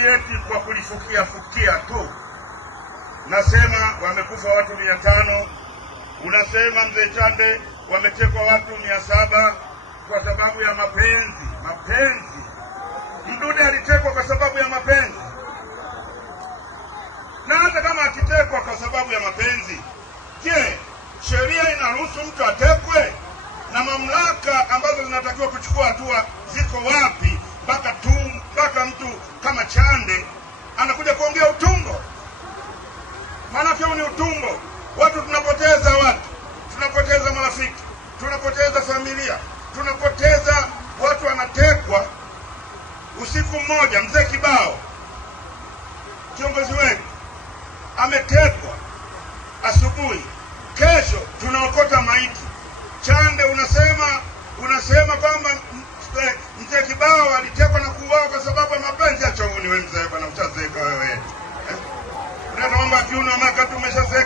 hili eti kwa kulifukia fukia tu. Nasema wamekufa watu 500, unasema mzee Chande wametekwa watu 700 kwa sababu ya mapenzi. Mapenzi? Mdude alitekwa kwa sababu ya mapenzi? Na hata kama akitekwa kwa sababu ya mapenzi, je, sheria inaruhusu mtu atekwe? Na mamlaka ambazo zinatakiwa kuchukua hatua ziko wapi mpaka mtu kama Chande anakuja kuongea utumbo? Maana hiyo ni utumbo. Watu tunapoteza watu, tunapoteza marafiki, tunapoteza familia, tunapoteza watu, wanatekwa. Usiku mmoja mzee Kibao, kiongozi wetu, ametekwa asubuhi, kesho tunaokota maiti. Chande unasema kwamba mzee Kibao alitekwa na kuuawa kwa sababu ya mapenzi. Acha uone wewe mzee bwana, uchazeka wewe. Unaomba kiuno maka tumeshasema.